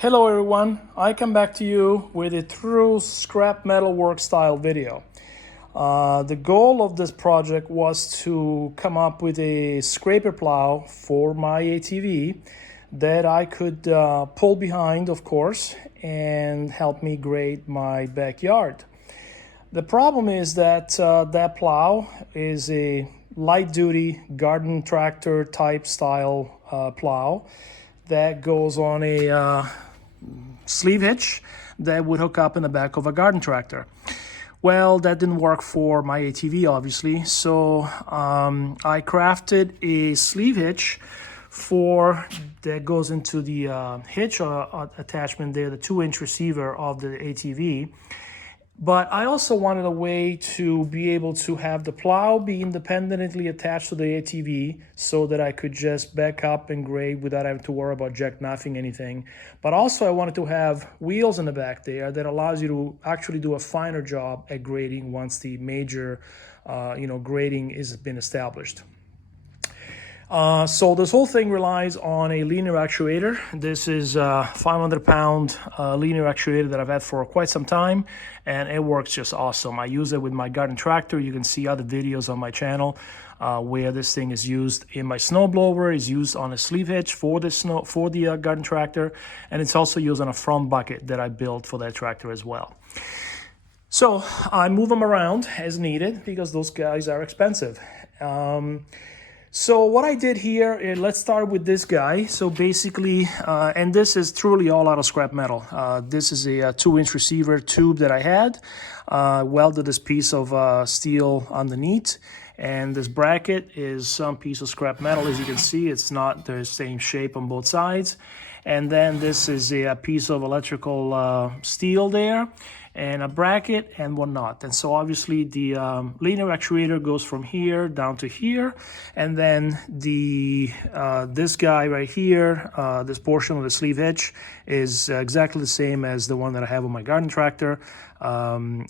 Hello everyone, I come back to you with a true scrap metal work style video. The goal of this project was to come up with a scraper plow for my ATV that I could pull behind, of course, and help me grade my backyard. The problem is that that plow is a light-duty garden tractor type style plow that goes on a sleeve hitch that would hook up in the back of a garden tractor. Well, that didn't work for my ATV, obviously, so I crafted a sleeve hitch that goes into the hitch attachment there, the 2-inch receiver of the ATV. But I also wanted a way to be able to have the plow be independently attached to the ATV so that I could just back up and grade without having to worry about jackknifing anything. But also I wanted to have wheels in the back there that allows you to actually do a finer job at grading once the major grading has been established. So this whole thing relies on a linear actuator. This is a 500-pound linear actuator that I've had for quite some time, and it works just awesome. I use it with my garden tractor. You can see other videos on my channel where this thing is used in my snowblower, is used on a sleeve hitch for the garden tractor, and it's also used on a front bucket that I built for that tractor as well. So I move them around as needed because those guys are expensive. So what I did here, let's start with this guy. So basically, and this is truly all out of scrap metal. This is a 2-inch receiver tube that I had. Welded this piece of steel underneath. And this bracket is some piece of scrap metal. As you can see, it's not the same shape on both sides. And then this is a piece of electrical steel there, and a bracket and whatnot. And so obviously the linear actuator goes from here down to here, and then this guy right here, this portion of the sleeve hitch is exactly the same as the one that I have on my garden tractor, and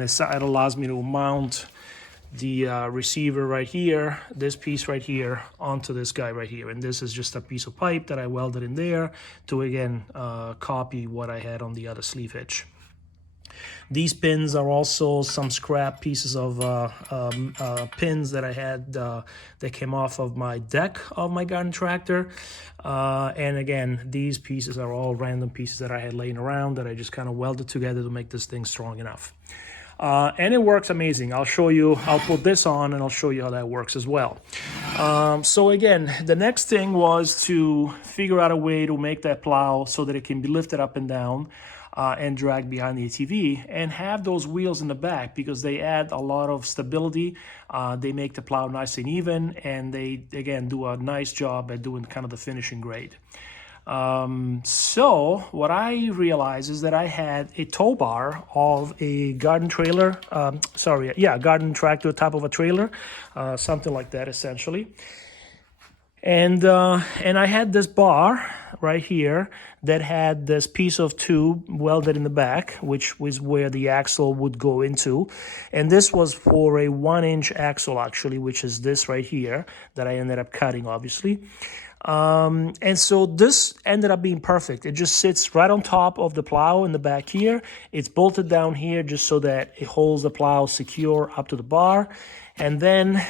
it allows me to mount the receiver right here, this piece right here, onto this guy right here. And this is just a piece of pipe that I welded in there to, again, copy what I had on the other sleeve hitch. These pins are also some scrap pieces of pins that I had that came off of my deck of my garden tractor. And again, these pieces are all random pieces that I had laying around that I just kind of welded together to make this thing strong enough. And it works amazing. I'll show you, I'll put this on and I'll show you how that works as well. So again, the next thing was to figure out a way to make that plow so that it can be lifted up and down and dragged behind the ATV, and have those wheels in the back because they add a lot of stability. They make the plow nice and even, and they, again, do a nice job at doing kind of the finishing grade. So what I realized is that I had a tow bar of a garden trailer, garden tractor type of a trailer, something like that essentially. And I had this bar right here that had this piece of tube welded in the back, which was where the axle would go into. And this was for a 1-inch axle actually, which is this right here that I ended up cutting, obviously. And so this ended up being perfect. It just sits right on top of the plow in the back here. It's bolted down here just so that it holds the plow secure up to the bar. And then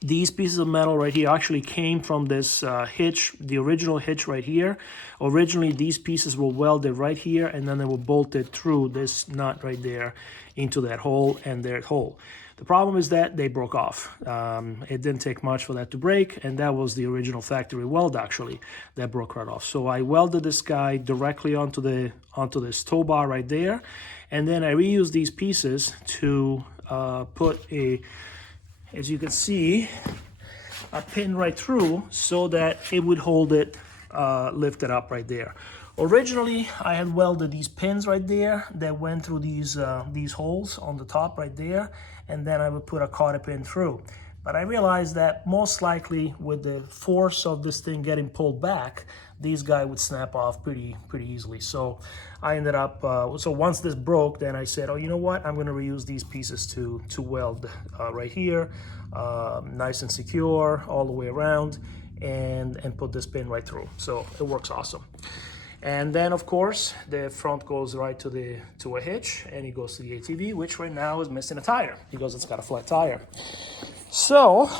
these pieces of metal right here actually came from this hitch, the original hitch right here. Originally, these pieces were welded right here, and then they were bolted through this nut right there into that hole and that hole. The problem is that they broke off. It didn't take much for that to break, and that was the original factory weld actually that broke right off. So I welded this guy directly onto this tow bar right there, and then I reused these pieces to put a, as you can see, a pin right through so that it would hold it lifted up right there. Originally, I had welded these pins right there that went through these holes on the top right there, and then I would put a cotter pin through. But I realized that most likely with the force of this thing getting pulled back, these guys would snap off pretty easily. So I ended up, so once this broke, then I said, oh, you know what? I'm gonna reuse these pieces to weld right here, nice and secure all the way around, and put this pin right through. So it works awesome. And then of course the front goes right to a hitch, and it goes to the ATV, which right now is missing a tire because it's got a flat tire. So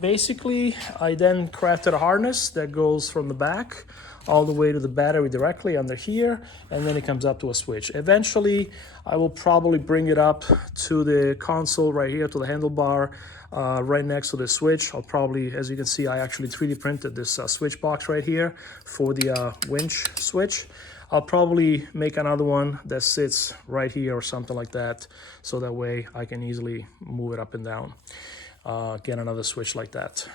basically I then crafted a harness that goes from the back all the way to the battery directly under here, and then it comes up to a switch. Eventually I will probably bring it up to the console right here, to the handlebar, right next to the switch. I'll probably, as you can see, I actually 3D printed this switch box right here for the winch switch. I'll probably make another one that sits right here or something like that, so that way I can easily move it up and down. Get another switch like that.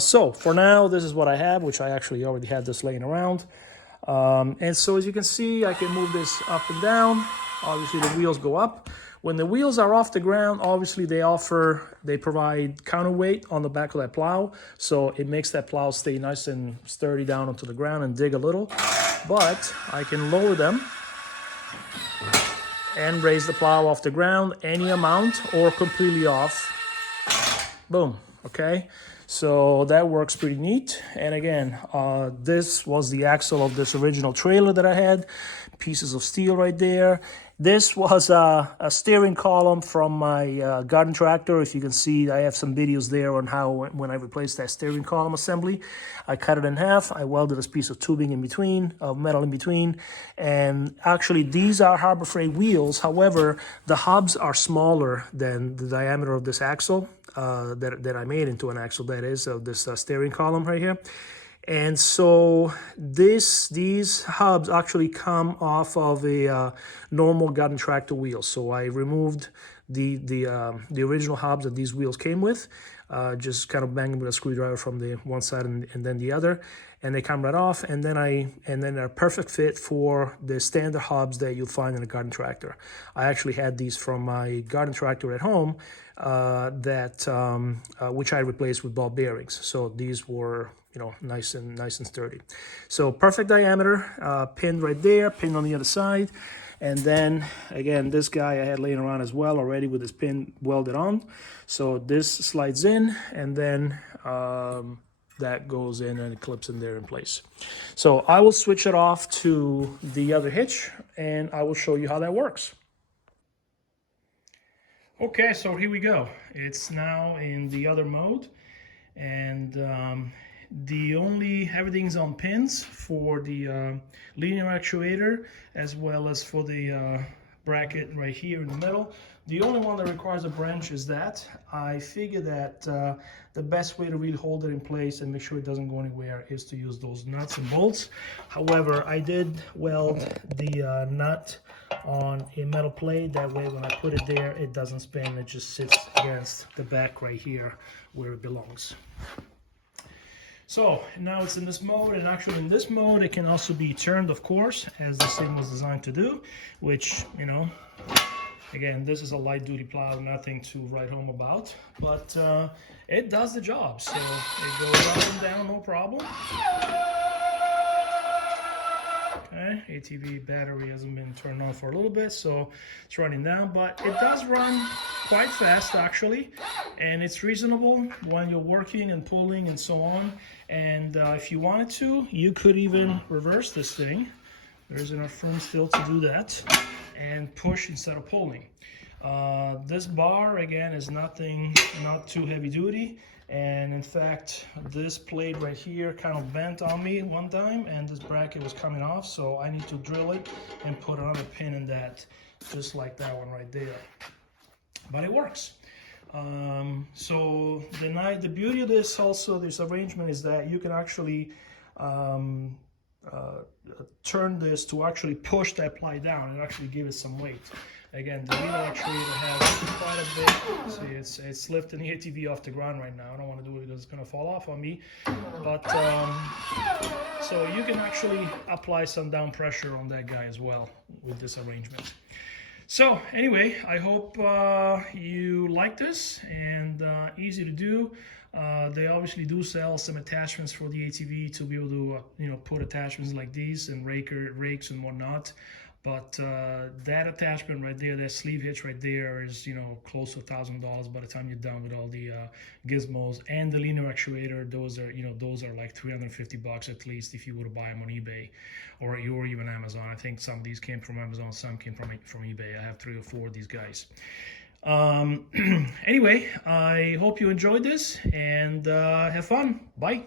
So for now, this is what I have, which I actually already had this laying around. And so as you can see, I can move this up and down. Obviously the wheels go up. When the wheels are off the ground, obviously they provide counterweight on the back of that plow, so it makes that plow stay nice and sturdy down onto the ground and dig a little. But I can lower them and raise the plow off the ground any amount or completely off. Boom. Okay, so that works pretty neat. And again, this was the axle of this original trailer that I had, pieces of steel right there. This was a steering column from my garden tractor. If you can see, I have some videos there on how, when I replaced that steering column assembly, I cut it in half. I welded this piece of tubing in between, of metal in between. And actually, these are Harbor Freight wheels. However, the hubs are smaller than the diameter of this axle that I made into an axle, that is, of this steering column right here. And so these hubs actually come off of a normal garden tractor wheel. So I removed the original hubs that these wheels came with, just kind of banged them with a screwdriver from the one side and then the other, and they come right off. And then they're a perfect fit for the standard hubs that you'll find in a garden tractor. I actually had these from my garden tractor at home, which I replaced with ball bearings. So these were, you know, nice and sturdy. So perfect diameter, pin right there, pin on the other side. And then again, this guy I had laying around as well already with his pin welded on. So this slides in, and then that goes in and it clips in there in place. So I will switch it off to the other hitch, and I will show you how that works. Okay, so here we go. It's now in the other mode, and everything's on pins for the linear actuator, as well as for the bracket right here in the middle. The only one that requires a wrench is that. I figure that the best way to really hold it in place and make sure it doesn't go anywhere is to use those nuts and bolts. However, I did weld the nut on a metal plate. That way when I put it there, it doesn't spin. It just sits against the back right here where it belongs. So now it's in this mode, and actually in this mode it can also be turned, of course, as this thing was designed to do, which, you know, again, this is a light duty plow, nothing to write home about, but it does the job. So it goes up and down, no problem. Okay, ATV battery hasn't been turned on for a little bit, so it's running down, but it does run quite fast actually, and it's reasonable when you're working and pulling and so on. And if you wanted to, you could even reverse this thing. There's enough room still to do that, and push instead of pulling. This bar again is not too heavy duty. And in fact, this plate right here kind of bent on me one time, and this bracket was coming off, so I need to drill it and put another pin in that, just like that one right there. But it works. So the beauty of this arrangement is that you can actually turn this to actually push that ply down and actually give it some weight. Again, the linear actuator has quite a bit. See, it's lifting the ATV off the ground right now. I don't want to do it because it's going to fall off on me. But so you can actually apply some down pressure on that guy as well with this arrangement. So anyway, I hope you like this, and easy to do. They obviously do sell some attachments for the ATV to be able to put attachments like these and rakes and whatnot. But that attachment right there, that sleeve hitch right there is, you know, close to $1,000 by the time you're done with all the gizmos. And the linear actuator, those are, you know, those are like $350 at least if you were to buy them on eBay or even Amazon. I think some of these came from Amazon, some came from eBay. I have 3 or 4 of these guys. Anyway, I hope you enjoyed this and have fun. Bye.